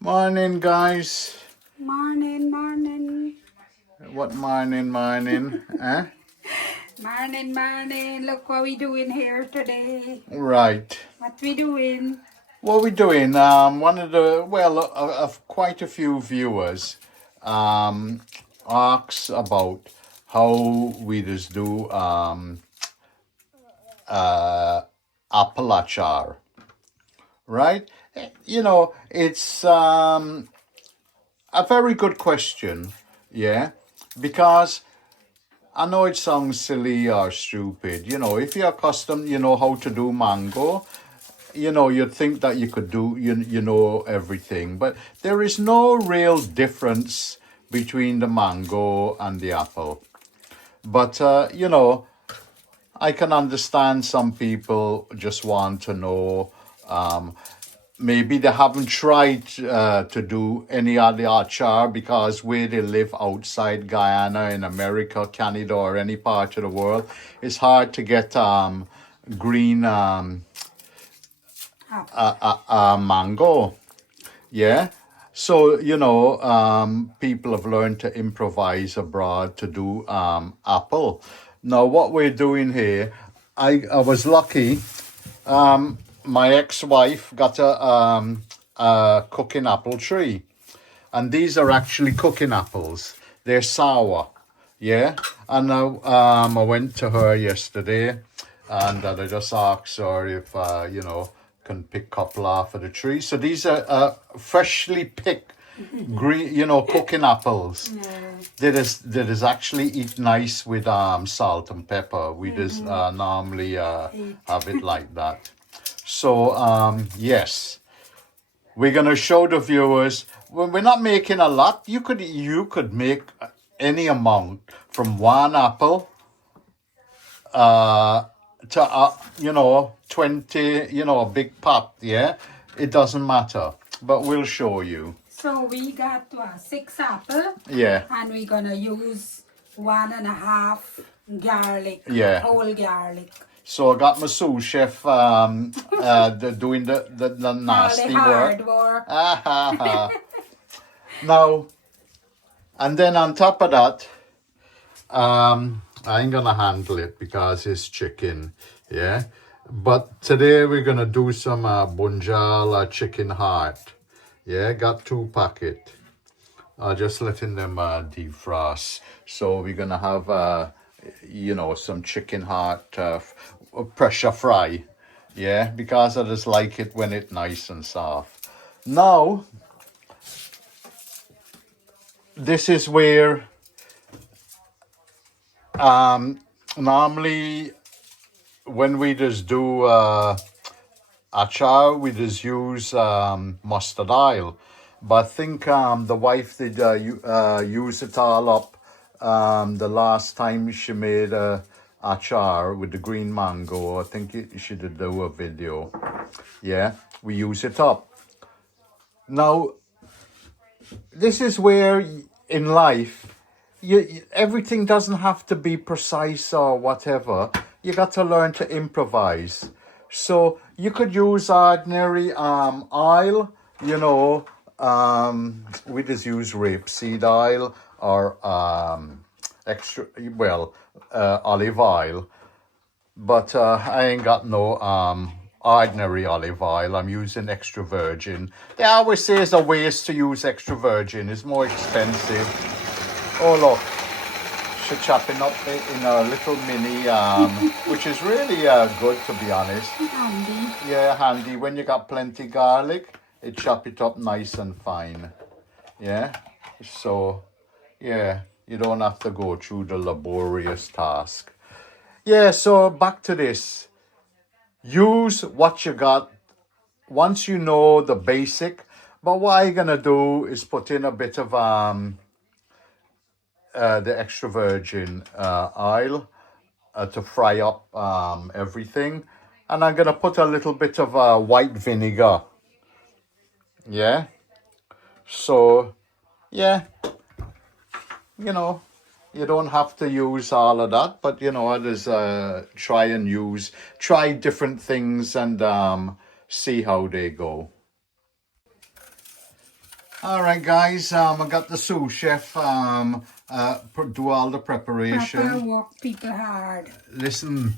Morning, guys. Morning, morning. What morning, eh? Morning. Look what we doing here today. Right. What we doing? What we doing? One of the, of quite a few viewers asks about how we just do apple achar, right? It's a very good question, yeah, because I know it sounds silly or stupid. If you're accustomed, how to do mango, you'd think that you could do, you know everything. But there is no real difference between the mango and the apple. But, I can understand some people just want to know. Maybe they haven't tried to do any of the achar because where they live outside Guyana, in America, Canada, or any part of the world, it's hard to get green mango. Yeah. So, people have learned to improvise abroad to do apple. Now, what we're doing here, I was lucky. My ex-wife got a cooking apple tree, and these are actually cooking apples. They're sour, yeah. And I went to her yesterday, and I just asked her if can pick a couple off of the tree. So these are freshly picked green, cooking apples. That is actually eat nice with salt and pepper. We just normally have it like that. So yes, we're gonna show the viewers. We're not making a lot. You could make any amount from one apple to 20, a big pot. Yeah, it doesn't matter, but we'll show you. So we got 6 apple. Yeah. And we're gonna use 1.5 garlic. Yeah. Whole garlic. So I got my sous chef doing the nasty hard work. Now, and then on top of that, I ain't gonna handle it because it's chicken, yeah. But today we're gonna do some bunjhal chicken heart. Yeah, got 2 packet. Just letting them defrost. So we're gonna have some chicken heart pressure fry. Yeah, because I just like it when it's nice and soft. Now, this is where normally when we just do achar, we just use mustard oil. But I think the wife did use it all up the last time she made a achar with the green mango. I think she did do a video. Yeah, we use it up. Now, this is where in life, everything doesn't have to be precise or whatever. You got to learn to improvise. So you could use ordinary oil, we just use rapeseed oil or olive oil. But I ain't got no ordinary olive oil. I'm using extra virgin. They always say it's a waste to use extra virgin. It's more expensive. Oh, look. She's chopping up in a little mini, which is really good, to be honest. Handy. Yeah, handy. When you got plenty garlic, it chop it up nice and fine. Yeah. So, yeah, you don't have to go through the laborious task. Yeah, so back to this. Use what you got once you know the basic. But what I'm going to do is put in a bit of the extra virgin oil to fry up everything. And I'm going to put a little bit of white vinegar. Yeah. So, yeah, you don't have to use all of that, but I just try different things and see how they go. All right, guys. I got the sous chef do all the Proper preparation. work people hard. Listen,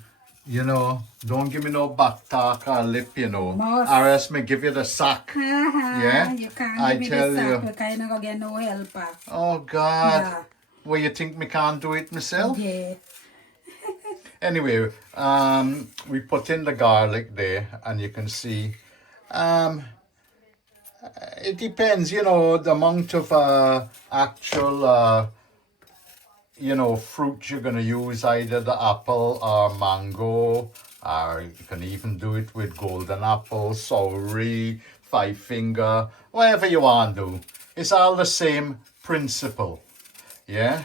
don't give me no back talk or lip, Must. or else me give you the sack. Yeah, You can't I give me tell the sack you. because I'm not get no helper. Oh God, Yeah. well, you think me can't do it myself? Yeah. Anyway, we put in the garlic there, and you can see, um, it depends, the amount of actual, fruit you're gonna use, either the apple or mango, or you can even do it with golden apple, soury, five finger, whatever you want to do. It's all the same principle, yeah.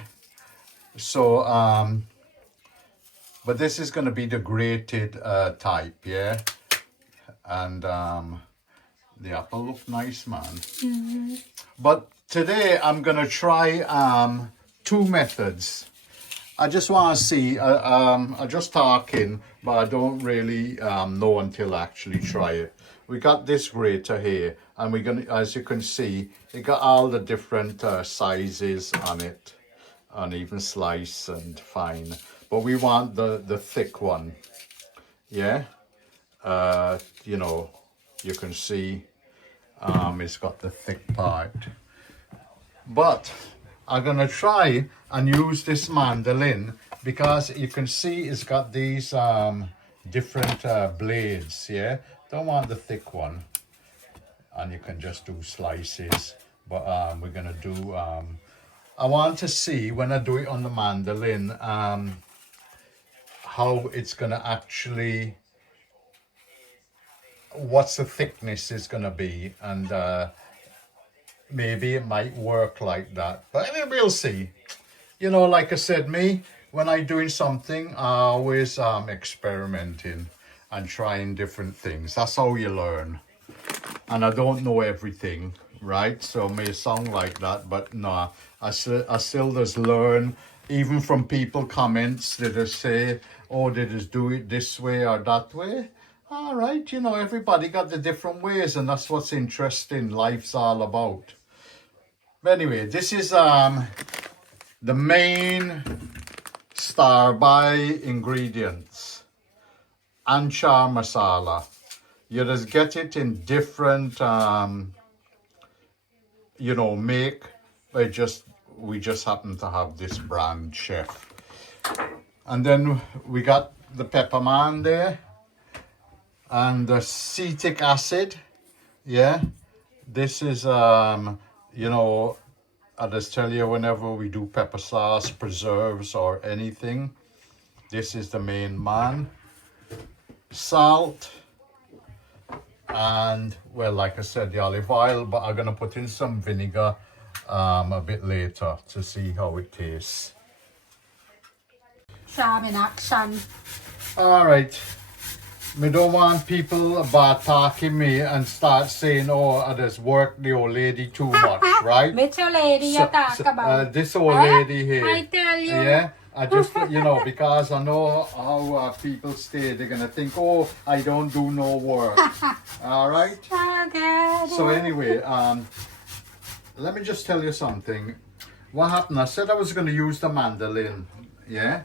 So, but this is going to be the grated type, yeah. And the apple look nice, man. But today I'm going to try two methods. I just want to see, I'm just talking, but I don't really know until I actually try it. We got this grater here, and we're going to, as you can see, it got all the different sizes on it, and even slice and fine. But we want the thick one, yeah. You can see it's got the thick part. But I'm gonna try and use this mandolin because you can see it's got these different blades, yeah. Don't want the thick one, and you can just do slices. But we're gonna do. I want to see when I do it on the mandolin how it's gonna actually, what's the thickness is gonna be, and maybe it might work like that, but I mean, we'll see. Like I said, me, when I'm doing something, I always experimenting and trying different things. That's how you learn. And I don't know everything, right? So it may sound like that, but no, I still just learn, even from people comments that just say, oh, they just do it this way or that way. All right, everybody got the different ways, and that's what's interesting. Life's all about. But anyway, this is the main star by ingredients. Achar masala. You just get it in different make, but we just happen to have this brand, chef. And then we got the pepperman there, and the acetic acid, yeah. This is I just tell you, whenever we do pepper sauce, preserves, or anything, this is the main man. Salt, and, well, like I said, the olive oil, but I'm going to put in some vinegar a bit later to see how it tastes. Sham in action. All right. Me don't want people about talking me and start saying, oh, I just work the old lady too much, right? Which old lady you talk about? This old lady here. I tell you. Yeah, I just, because I know how people stay, they're going to think, oh, I don't do no work. All right? Okay. So anyway, let me just tell you something. What happened, I said I was going to use the mandolin, yeah?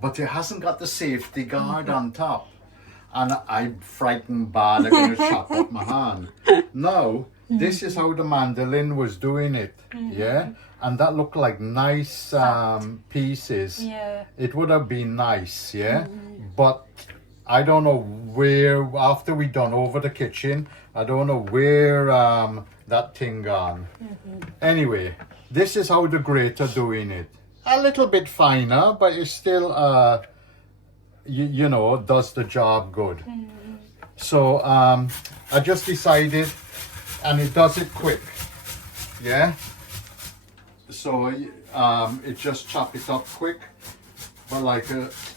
But it hasn't got the safety guard on top. And I'm frightened bad I'm going to chop up my hand. No, this is how the mandolin was doing it, yeah? And that looked like nice pieces. Yeah. It would have been nice, yeah? But I don't know where, after we done over the kitchen, I don't know where that thing gone. Anyway, this is how the grater doing it. A little bit finer, but it's still does the job good. So I just decided, and it does it quick, yeah. So it just chop it up quick. But like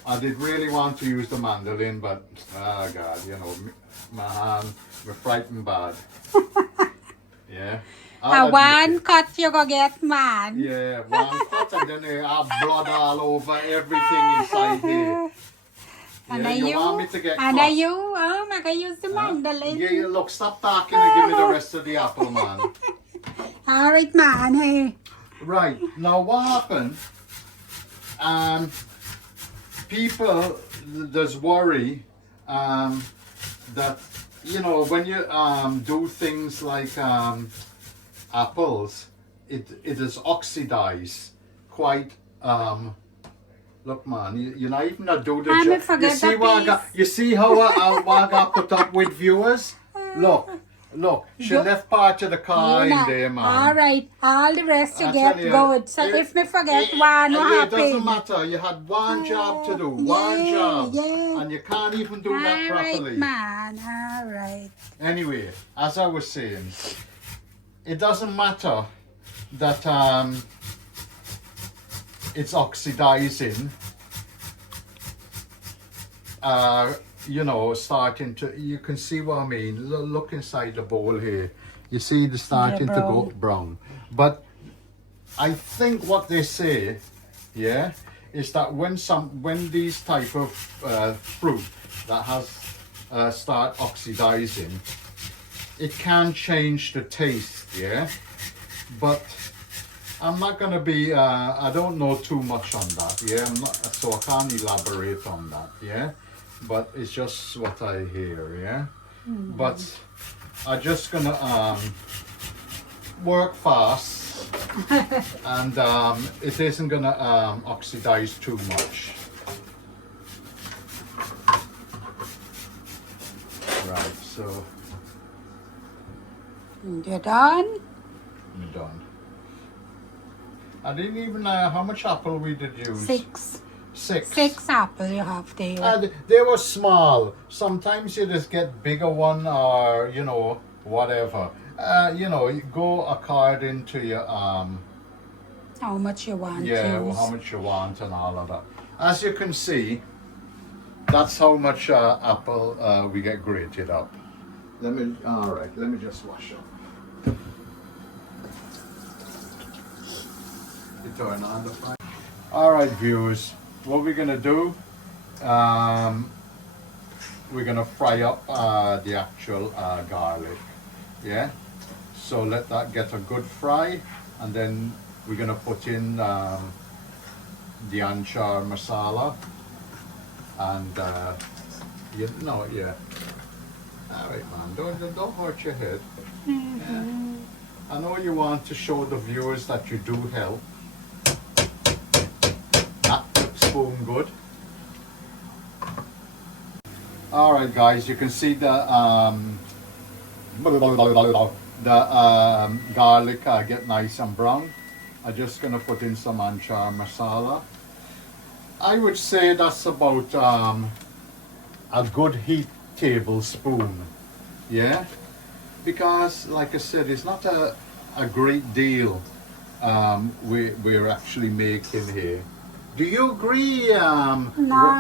I did really want to use the mandolin, but oh God, my hand, we're frightened bad. Yeah. One cut you go get man. Yeah, one cut, and then they have blood all over everything inside here. And Yeah, you want me to get and cut? I can use the mandolin. Yeah, look, stop talking and give me the rest of the apple, man. All right, man. Hey. Right, now what happened, people, there's worry that, you know, when you do things like apples, it is oxidized quite, look man, you're not even gonna do the I job. forget You see the what I got, piece. you see how I got put up with viewers? Look, she left part of the car in there, man. All right, all the rest you I get tell you, good. So if me forget one, no it doesn't happen. matter. You had one job to do, one Yeah, job, yeah. and you can't even do that All right, properly. man. All right. Anyway, as I was saying, it doesn't matter that it's oxidizing. You know, starting to, you can see what I mean. Look inside the bowl here. You see the starting to go brown. But I think what they say, yeah, is that when these type of fruit that has start oxidizing, it can change the taste, yeah. But I'm not gonna be. I don't know too much on that, yeah. I'm not, so I can't elaborate on that, yeah. But it's just what I hear, yeah. But I'm just gonna work fast, and it isn't gonna oxidize too much. Right, so You're done? I'm done. I didn't even know how much apple we did use. Six. Six. 6 apple you have there. They were small. Sometimes you just get bigger one, or you know, whatever. You know, you go according to your How much you want yeah, to use. how much you want and all of that. As you can see, that's how much apple we get grated up. All right, let me just wash up. You turn on the fire. All right, viewers, what we're gonna do, we're gonna fry up the actual garlic, yeah? So let that get a good fry, and then we're gonna put in the achar masala, and you know, yeah. All right, man, don't hurt your head. Yeah. I know you want to show the viewers that you do help. That spoon good. All right, guys, you can see the garlic get nice and brown. I'm just gonna put in some achar masala. I would say that's about a good heat tablespoon, yeah, because like I said, it's not a great deal we're actually making here. Do you agree? No,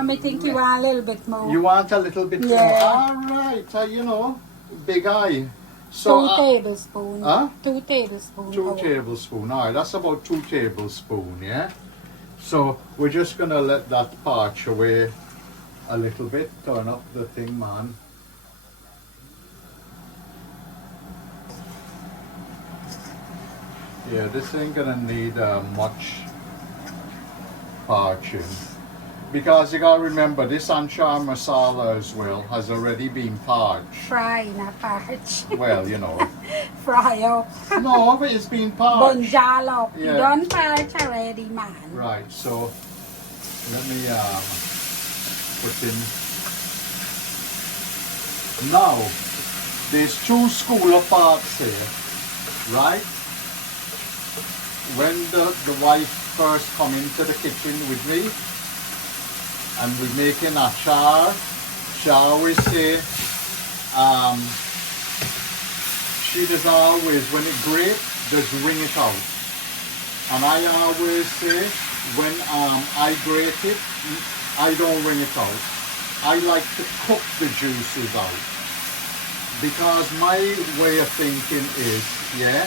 I think you want a little bit more. You want a little bit more? Yeah. All right, you know, big eye. So 2 tablespoons. Huh? 2 tablespoons. 2 tablespoons. All right, that's about 2 tablespoons, yeah? So we're just going to let that parch away a little bit. Turn up the thing, man. Yeah, this ain't going to need much parching. Because you got to remember, this achar masala as well has already been parched. Fry, not parch. Well, you know. Fry up. No, but it's been parched. Bunjhal up. Yeah. You done parch already, man. Right, so let me put in. Now, there's 2 school of thoughts here, right? When the wife first come into the kitchen with me, and we're making achar, she always say, she does always, when it grates, just wring it out. And I always say, when I grate it, I don't wring it out. I like to cook the juices out. Because my way of thinking is, yeah,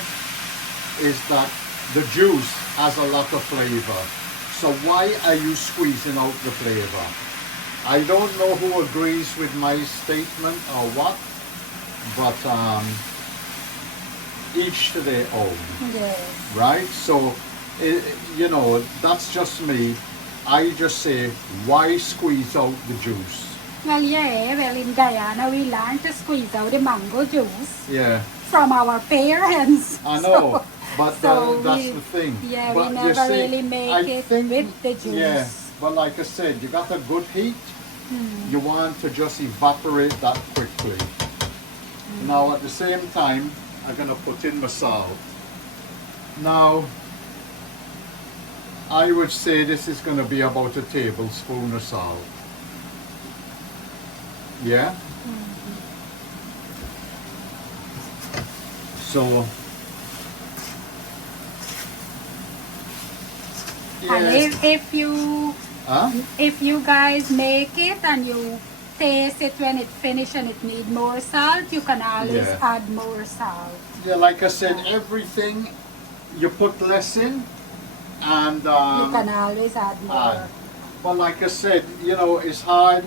is that the juice has a lot of flavor. So why are you squeezing out the flavor? I don't know who agrees with my statement or what, but each to their own, Yes. right? So, you know, that's just me. I just say, why squeeze out the juice? Well, yeah, well, in Guyana, we learned to squeeze out the mango juice Yeah, from our parents. I know, but so that's we, the thing. yeah, But we you never see, really make I it think, with the juice. yeah, but like I said, you got a good heat. You want to just evaporate that quickly. Now at the same time, I'm gonna put in my salt. Now, I would say this is gonna be about a tablespoon of salt. Yeah? So, And yeah. if you guys make it and you taste it when it finished and it need more salt, you can always Yeah. add more salt. Yeah, like I said, everything you put less in, and You can always add more. but like I said, you know, it's hard.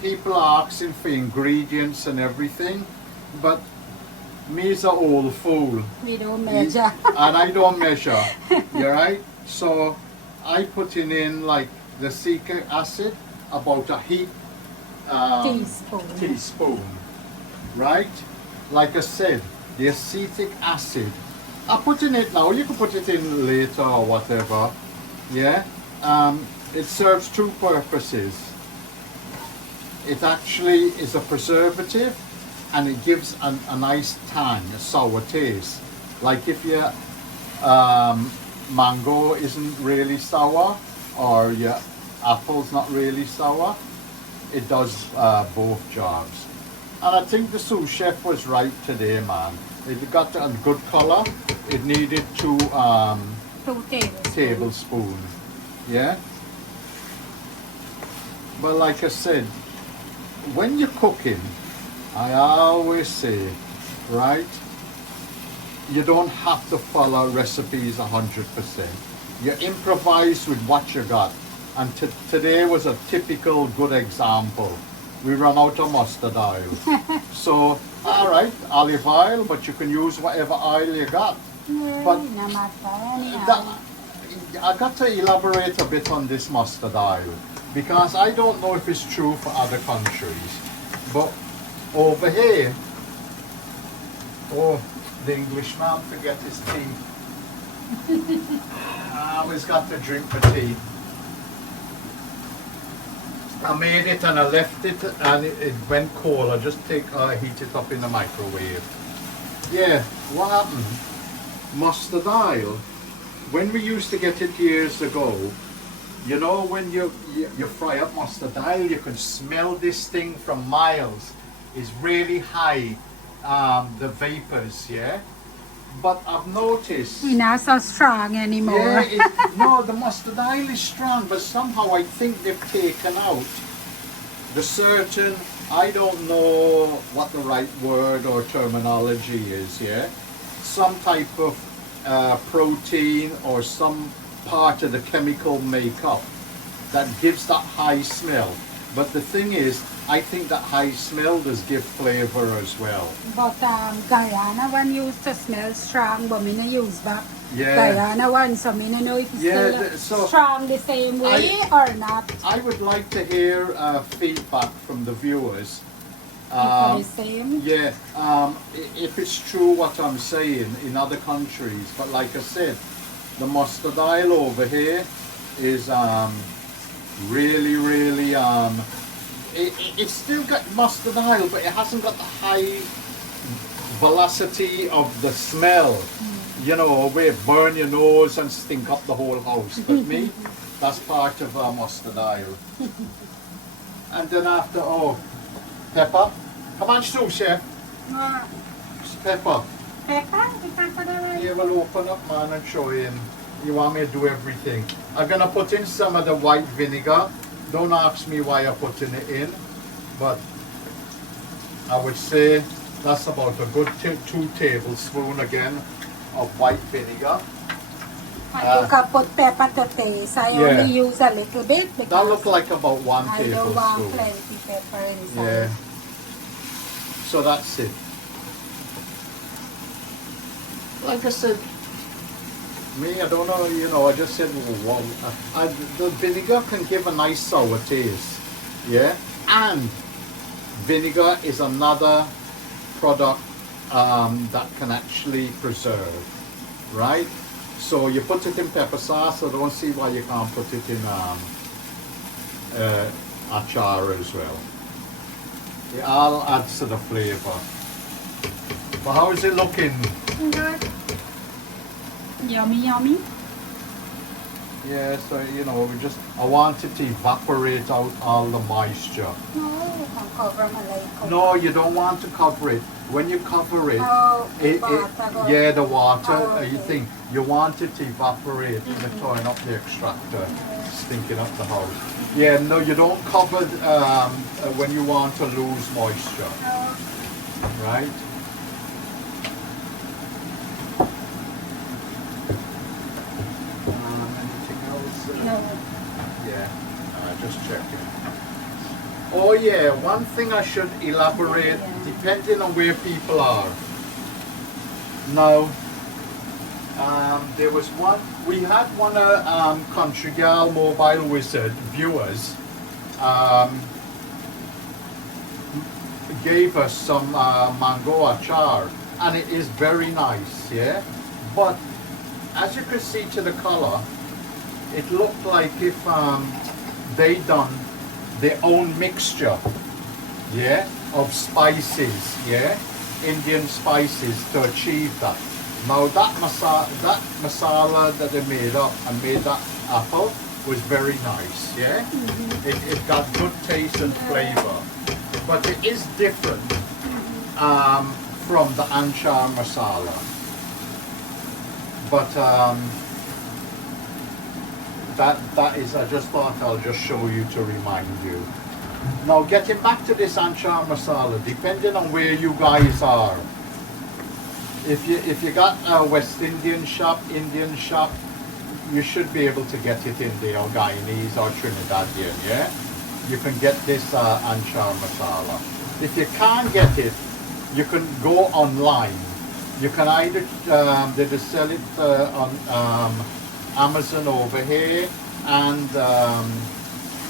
People are asking for ingredients and everything, but me's a old fool, We don't measure. and I don't measure. You right? So I put in like the acetic acid, about a heap teaspoon, right? Like I said, the acetic acid. I put in it now. You can put it in later or whatever. Yeah. It serves two purposes. It actually is a preservative, and it gives a nice tang, a sour taste. Like if your mango isn't really sour, or your apple's not really sour, it does both jobs. And I think the sous chef was right today, man. It got a good color. It needed 2 tablespoons. Yeah. But like I said, when you're cooking, I always say, right, you don't have to follow recipes 100%. You improvise with what you got. And today was a typical good example. We run out of mustard oil. So, all right, olive oil, but you can use whatever oil you got. But I got to elaborate a bit on this mustard oil, because I don't know if it's true for other countries, but over here, oh, the Englishman forget his tea. I always got to drink my tea. I made it and I left it and it went cold. I just heat it up in the microwave. Yeah, what happened? Mustard oil. When we used to get it years ago, you know, when you fry up mustard oil, you can smell this thing from miles. It's really high, the vapors, yeah? But I've noticed... It's not so strong anymore. Yeah, no, the mustard oil is strong, but somehow I think they've taken out the certain, I don't know what the right word or terminology is, yeah? Some type of protein or some part of the chemical makeup that gives that high smell. But the thing is, I think that high smell does give flavor as well. But Guyana one used to smell strong, but me no use back. Yeah. Guyana one, so me no know if it's still strong the same way or not. I would like to hear feedback from the viewers. The same. Yeah, if it's true what I'm saying in other countries, but like I said, the mustard oil over here is really, really, it's still got mustard oil, but it hasn't got the high velocity of the smell, you know, where it burn your nose and stink up the whole house. But me, that's part of mustard oil. And then after, pepper. Come on, sous chef. Pepper. Pepper? The pepper that Yeah, we'll open up, man, and show you. You want me to do everything. I'm going to put in some of the white vinegar. Don't ask me why I'm putting it in, but I would say that's about a good 2 tablespoons again of white vinegar. And you can put pepper to taste. I only use a little bit because that looks like about 1 tablespoon. I don't want plenty pepper inside. Yeah. So that's it. like I said, me, I don't know, you know, I just said, well, the vinegar can give a nice sour taste, yeah? And vinegar is another product that can actually preserve, right? So you put it in pepper sauce, I don't see why you can't put it in achar as well. It all adds to the flavor. But how is it looking? Good. Yummy, yummy. Yeah, so you know, I want it to evaporate out all the moisture. No, you can cover my like. No, you don't want to cover it. When you cover it, Oh, yeah, the water, okay. you think, you want it to evaporate and they turn up the extractor, stinking up the house. Yeah, no, you don't cover when you want to lose moisture, right? Anything else? No. Yeah, just checking. Oh yeah, one thing I should elaborate, depending on where people are. Now, there was one, we had one Country Gal Mobile Wizard viewers gave us some mango achar, and it is very nice, yeah? But as you could see to the color, it looked like if they done their own mixture, yeah, of spices, yeah, Indian spices to achieve that. Now that masala that they made up and made that apple was very nice, yeah. It got good taste and flavor, but it is different from the achar masala. But that is, I just thought I'll just show you to remind you. Now getting back to this achar masala, depending on where you guys are, if you got a West Indian shop, you should be able to get it in there, or Guyanese or Trinidadian, yeah? You can get this achar masala. If you can't get it, you can go online. You can either, they just sell it on Amazon over here and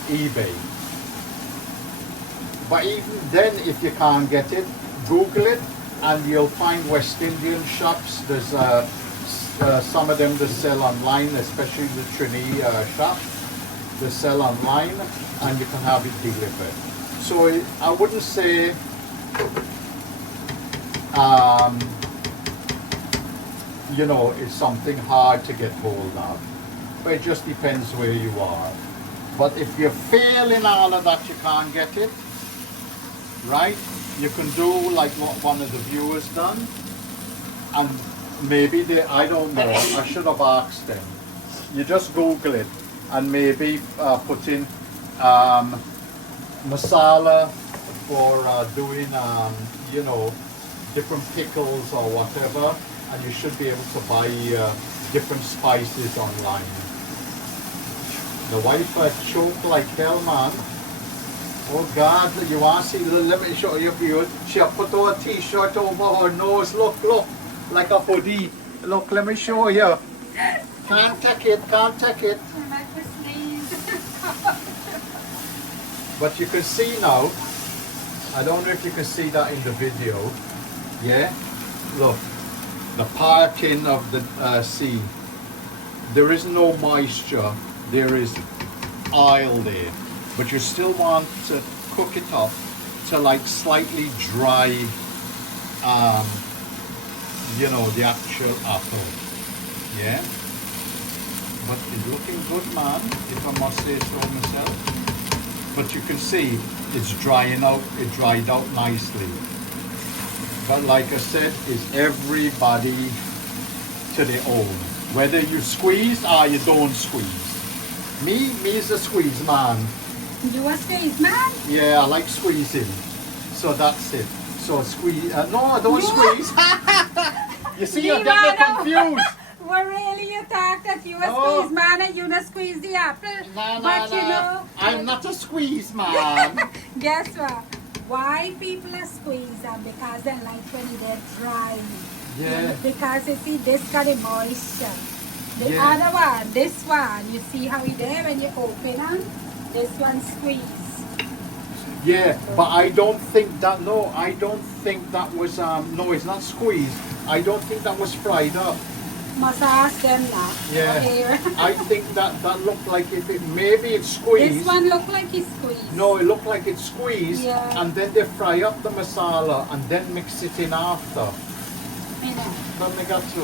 eBay. But even then, if you can't get it, Google it and you'll find West Indian shops. There's some of them that sell online, especially the Trini shop. They sell online and you can have it delivered. So I wouldn't say you know, it's something hard to get hold of. But it just depends where you are. But if you're failing all of that, you can't get it, right? You can do like what one of the viewers done, and maybe they, I don't know, I should have asked them. You just Google it and maybe put in masala for doing, you know, different pickles or whatever, and you should be able to buy different spices online. The wife choked like hell, man. Oh God, you want to see, let me show you, she put on a t-shirt over her nose, look, like a hoodie. Look, let me show you. Can't take it. But you can see now, I don't know if you can see that in the video, yeah? Look, the parting of the sea. There is no moisture, there is oil there. But you still want to cook it up to like slightly dry, you know, the actual apple, yeah? But it's looking good, man, if I must say so myself. But you can see it's drying out, it dried out nicely. But like I said, it's everybody to their own. Whether you squeeze or you don't squeeze. Me is a squeeze man. You a squeeze man? Yeah, I like squeezing. So that's it. So squeeze. No, I don't squeeze. You see, you're getting confused. Well, really, you thought that you a No. squeeze man and you not squeeze the apple? No. You know, I'm not a squeeze man. guess what? Why people are squeeze are because they like when they're dry. Yeah. Because you see, this got the moisture. The Yeah. other one, this one, you see how it there when you open it? This one squeeze. Yeah, but I don't think that. No, I don't think that was. No, it's not squeezed. I don't think that was fried up. Must ask them now. Yeah, Here. I think that looked like if it maybe it's squeezed. This one look like it's squeezed. No, it looked like it's squeezed, Yeah. and then they fry up the masala and then mix it in after. You know. But we got to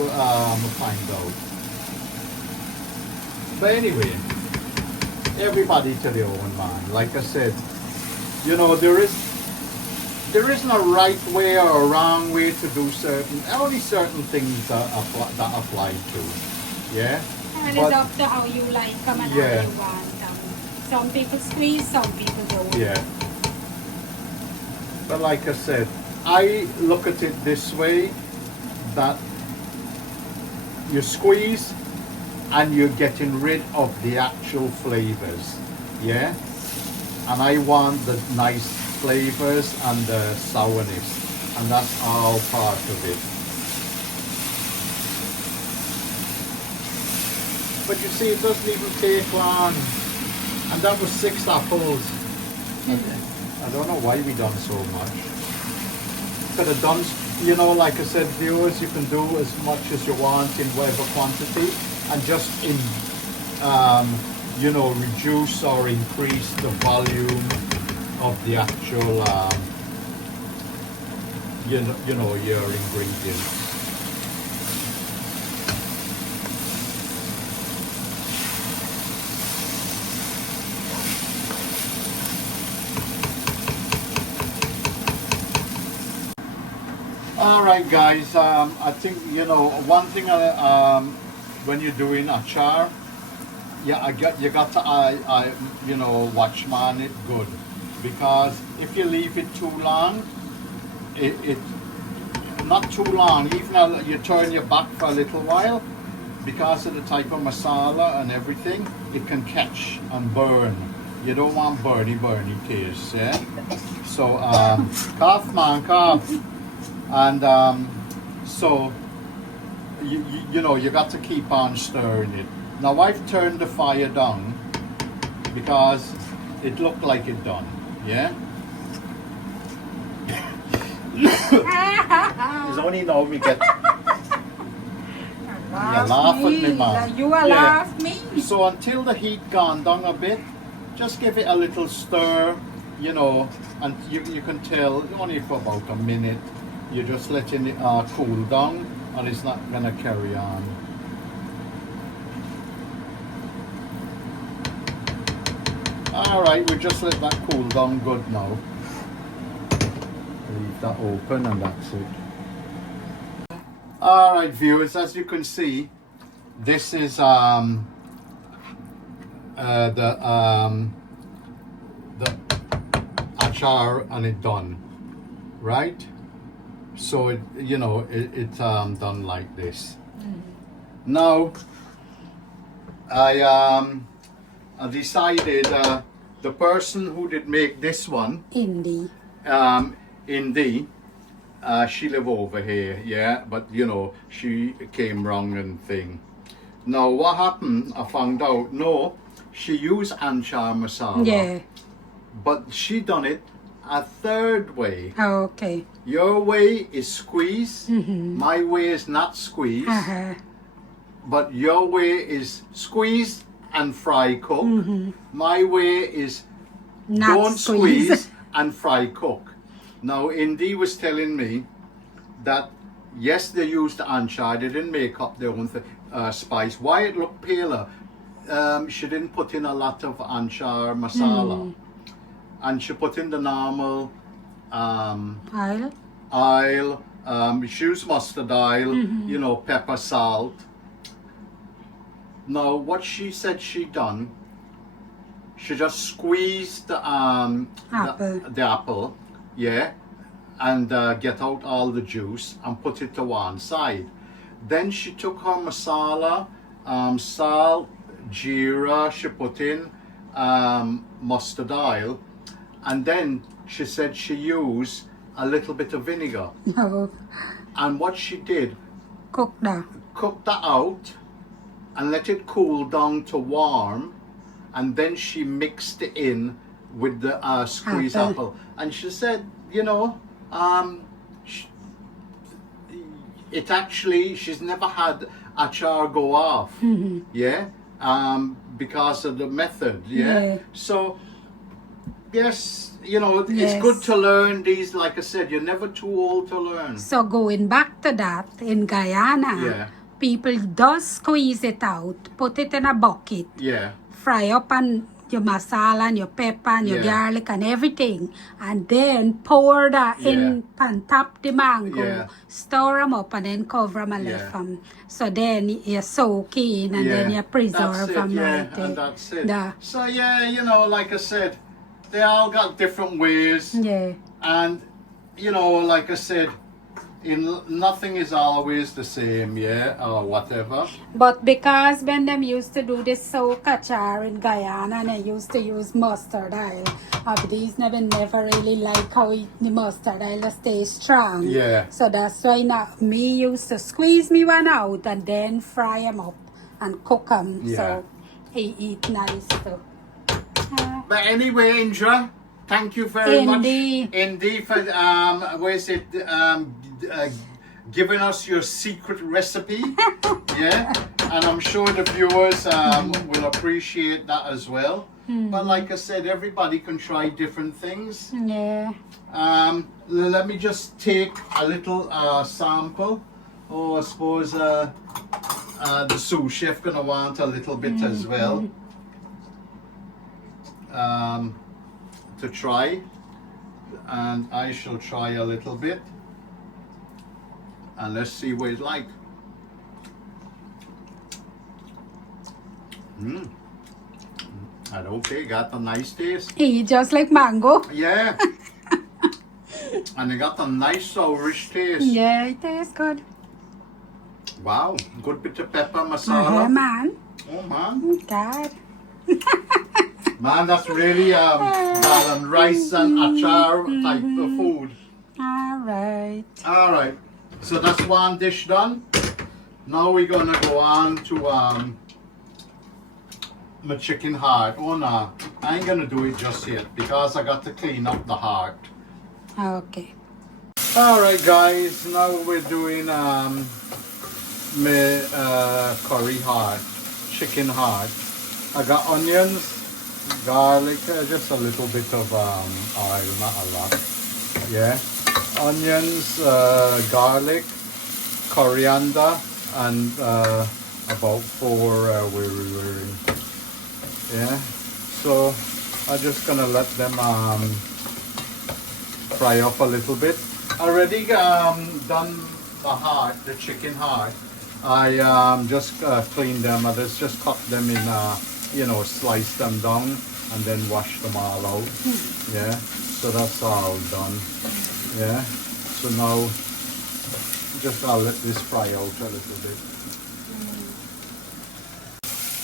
find out. But anyway, everybody to their own, man. Like I said, you know, there isn't a right way or a wrong way to do only certain things that apply to. Yeah. And But- it's up to how you like them and Yeah. how you want them. Some people squeeze, some people don't. Yeah. But like I said, I look at it this way, that you squeeze and you're getting rid of the actual flavors. Yeah. And I want the nice flavors and the sourness, and that's all part of it. But you see, it doesn't even take long. And that was 6 apples. I don't know why we done so much. Could have done, you know, like I said, viewers, you can do as much as you want in whatever quantity, and just you know, reduce or increase the volume of the actual, you know, your ingredients. All right, guys. I think, you know, one thing when you're doing achar, yeah, you got to you know, watch man it good, because if you leave it too long, it not too long, even you turn your back for a little while, because of the type of masala and everything, it can catch and burn. You don't want burny taste, yeah. So cough, man, cough. And so you know, you got to keep on stirring it. Now I've turned the fire down because it looked like it done, yeah. It's only now we get. You laugh at me, man. You are Yeah. laugh me. So until the heat gone down a bit, just give it a little stir, you know, and you can tell only for about a minute. You're just letting it cool down, and it's not gonna carry on. Alright, we just let that cool down good now. Leave that open, and that's it. Alright, viewers, as you can see, this is the achar, and it done, right? So it, you know, it's done like this. Now I decided the person who did make this one, Indie. Indy, she live over here, yeah, but you know, she came wrong and thing. Now what happened, I found out, no, she used achar masala, Yeah. but she done it a third way. Oh, okay. Your way is squeeze, my way is not squeeze, but your way is squeeze and fry cook. My way is Not don't squeeze and fry cook. Now Indy was telling me that yes, they used the achar, they didn't make up their own spice. Why it looked paler? She didn't put in a lot of achar masala. And she put in the normal oil, she used mustard oil, you know, pepper, salt. Now, what she said she done, she just squeezed the apple, yeah, and get out all the juice and put it to one side. Then she took her masala, salt, jeera, she put in mustard oil, and then she said she used a little bit of vinegar. No. And what she did, Cook that. cooked that out and let it cool down to warm, and then she mixed it in with the squeezed apple. And she said, you know, sh- it actually, she's never had achar go off, yeah, because of the method, yeah. So yes, you know, it's good to learn these. Like I said, you're never too old to learn. So going back to that, in Guyana, people does squeeze it out, put it in a bucket, fry up and your masala and your pepper and your garlic and everything, and then pour that in on top the mango, stir them up and then cover them and left them. So then you soak in and then you preserve them right there. And that's it. So yeah, you know, like I said, they all got different ways. And you know, like I said, nothing is always the same, or whatever. But because when them used to do this soak achar in Guyana, and they used to use mustard oil, these never really like how the mustard oil stays strong. So that's why now me used to squeeze me one out and then fry them up and cook them. So he eat nice too. But anyway, Indra, thank you very much, Indy, for giving us your secret recipe. And I'm sure the viewers will appreciate that as well. But like I said, everybody can try different things. Let me just take a little sample. I suppose the sous chef gonna want a little bit as well. To try, and I shall try a little bit, and let's see what it's like. And okay, got a nice taste. Eat just like mango. Yeah. And it got a nice sourish taste. Yeah, it tastes good. Wow, good bit of pepper masala. Man. Oh man. God. Man, that's really balanced rice and achar type of food. All right. So that's one dish done. Now we're gonna go on to my chicken heart. Oh no, I ain't gonna do it just yet because I got to clean up the heart. Okay. All right, guys. Now we're doing my curry heart, chicken heart. I got onions, garlic, just a little bit of oil, not a lot. Onions, garlic, coriander, and about 4 so I'm just gonna let them fry up a little bit. Already done the heart, the chicken heart. I just cleaned them. I just cut them in slice them down and then wash them all out. So that's all done. So now I'll let this fry out a little bit.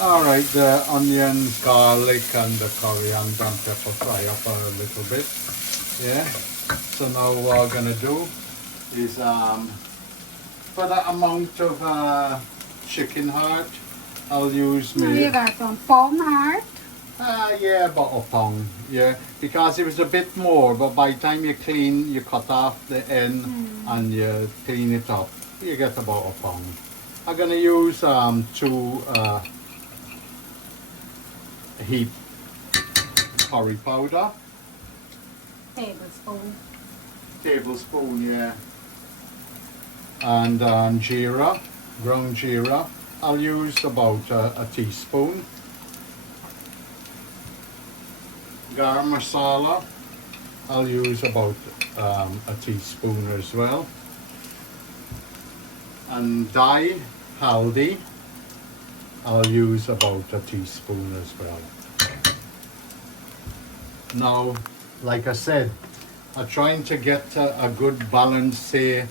All right, the onions, garlic, and the coriander and pepper fry up a little bit. So now what we're gonna do is for that amount of chicken heart, I'll use me. You got some palm heart? About a pound. Because it was a bit more, but by the time you clean, you cut off the end and you clean it up, you get about a pound. I'm gonna use 2 heap curry powder. Tablespoon, and jeera, ground jeera. I'll use about a teaspoon. Garam masala, I'll use about a teaspoon as well. And dye, haldi, I'll use about a teaspoon as well. Now, like I said, I'm trying to get a good balance, say,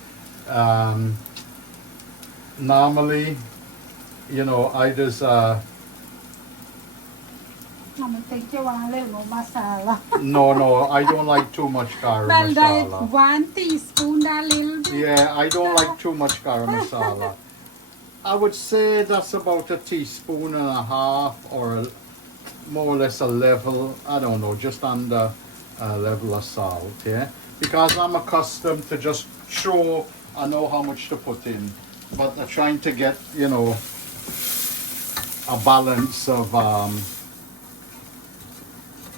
normally, I just I think you want a little more masala. No, I don't like too much garam masala. 1 teaspoon, that little bit. I don't like too much garam masala. I would say that's about a teaspoon and a half, or more or less a level, I don't know, just under a level of salt, yeah? Because I'm accustomed to just show, I know how much to put in, but I'm trying to get, you know, a balance of,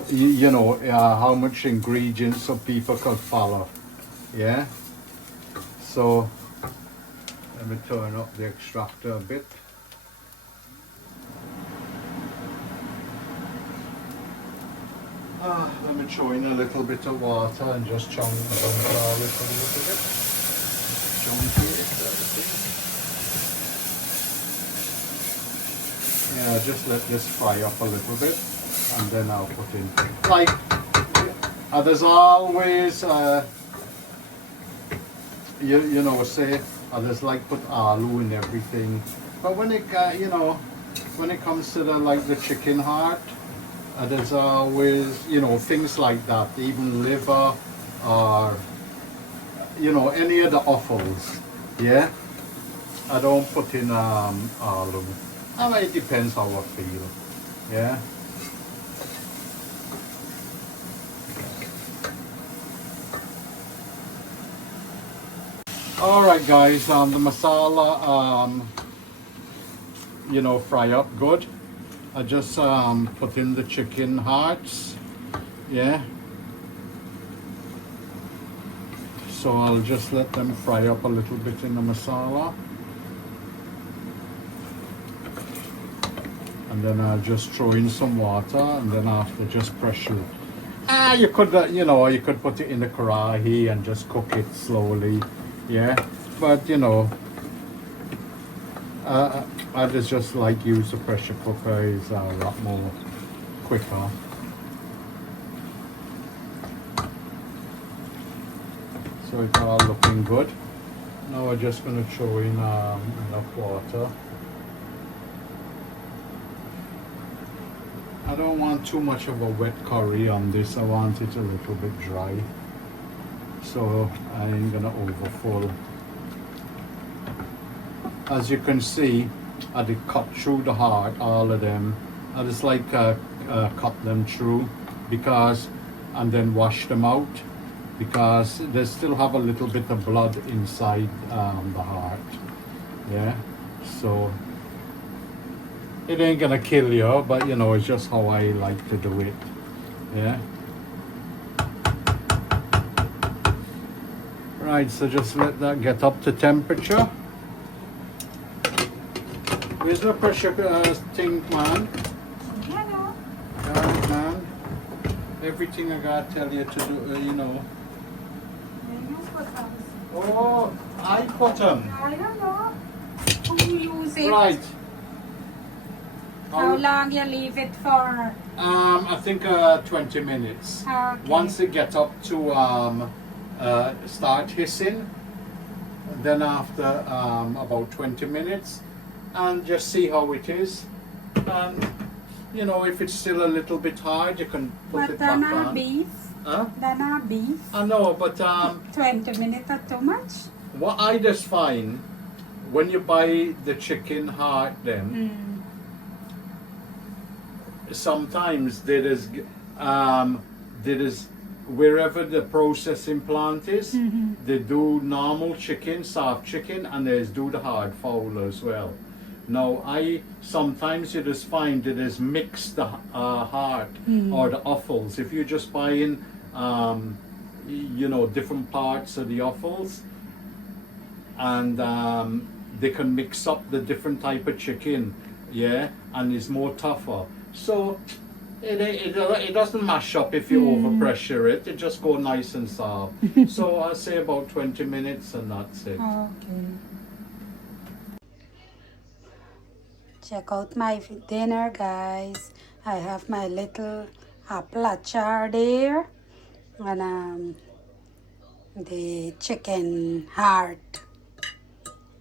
you know, how much ingredients so people could follow, yeah? So, let me turn up the extractor a bit. Let me throw in a little bit of water and just chunk the bunjhal a little bit. Chunk it, everything. Yeah, just let this fry up a little bit, and then I'll put in. Like, there's always, you know, say, others like put aloo in everything. But when it, you know, when it comes to the chicken heart, there's always, you know, things like that, even liver or, you know, any of the offals, yeah? I don't put in alum. I mean, it depends how I feel, yeah? Alright guys, the masala, you know, fry up good. I just put in the chicken hearts, yeah? So I'll just let them fry up a little bit in the masala. And then I'll just throw in some water, and then after just pressure it. You could, you know, you could put it in the karahi and just cook it slowly, yeah? But, you know, I just like use the pressure cooker, is a lot more quicker. So it's all looking good. Now we're just going to throw in enough water. I don't want too much of a wet curry on this. I want it a little bit dry. So I ain't going to overfull. As you can see, I did cut through the heart, all of them. I just like cut them through because, and then wash them out, because they still have a little bit of blood inside the heart, yeah? So it ain't gonna kill you, but you know, it's just how I like to do it, yeah? Right, so just let that get up to temperature. Where's the pressure thing, man? Hello. Alright, man. Everything I gotta tell you to do, you know. Oh, I put them. I don't know who use it. Right. How long you leave it for? I think 20 minutes. Okay. Once it gets up to start hissing, then after about 20 minutes, and just see how it is. And you know, if it's still a little bit hard, you can put it back on. Beef. Huh? Dana beef. I know, but 20 minutes are too much. what I just find when you buy the chicken heart, then sometimes there is wherever the processing plant is, they do normal chicken, soft chicken, and they do the hard fowl as well. Now sometimes you just find it is mixed the heart or the offals. If you're just buying you know, different parts of the offals, and they can mix up the different type of chicken, yeah, and it's more tougher. So it doesn't mash up if you overpressure it. It just go nice and soft. So I say about 20 minutes and that's it. Okay. Check out my dinner, guys. I have my little apple achar there, and the chicken heart.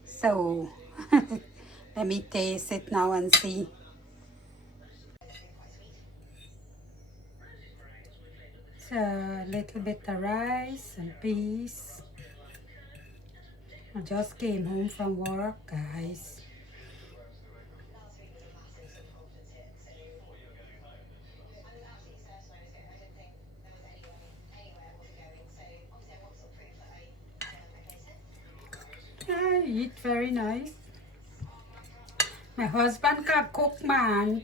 So let me taste it now and see. So a little bit of rice and peas. I just came home from work, guys. Yeah, eat very nice. My husband can cook, man.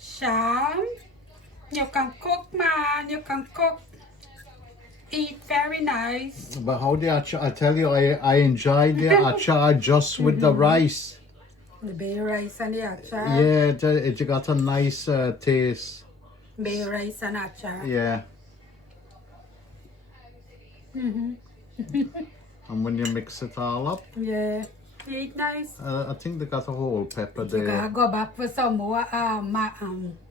Sham, you can cook, man. You can cook. Eat very nice. But how the achar, I tell you, I enjoyed the achar just with the rice. The bay rice and the achar. Yeah, it got a nice taste. Bay rice and achar. Yeah. And when you mix it all up, Yeah, eat nice. I think they got a whole pepper You there. gotta go back for some more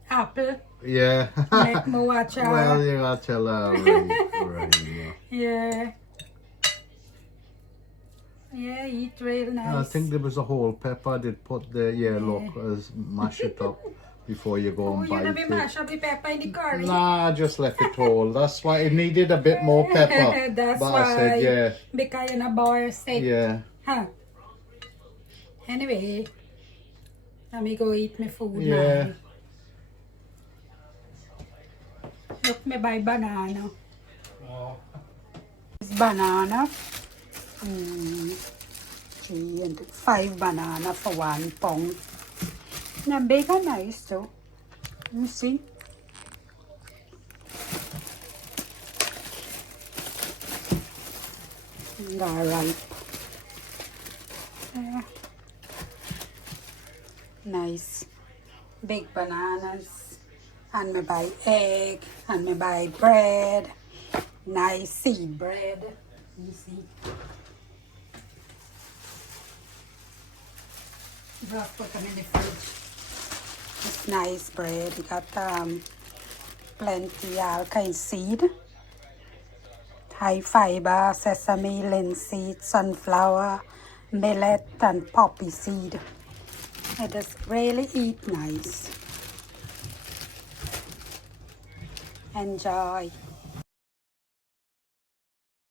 apple. Yeah. Make more achar. Well, you got to tell her, right, Yeah. Yeah, eat real nice. I think there was a whole pepper they'd put there. Yeah, look, mash it up before you go and You bite know me it. mash up the pepper in the curry. Nah, I just left it whole. That's why it needed a bit more pepper. That's but why. I said, yeah. Because you're not boil steak. Yeah. Huh. Anyway, let me go eat my food Yeah. now. Look, me buy banana. This banana. 5 banana for £1. They're big and nice too. You see? They're ripe. Yeah. Nice. Big bananas. And me buy egg. And me buy bread. Nice seed bread. You see? Just put them in the fridge. It's nice bread. You got plenty all kind seed. High fiber, sesame, linseed, sunflower, millet, and poppy seed. I just really eat nice. Enjoy.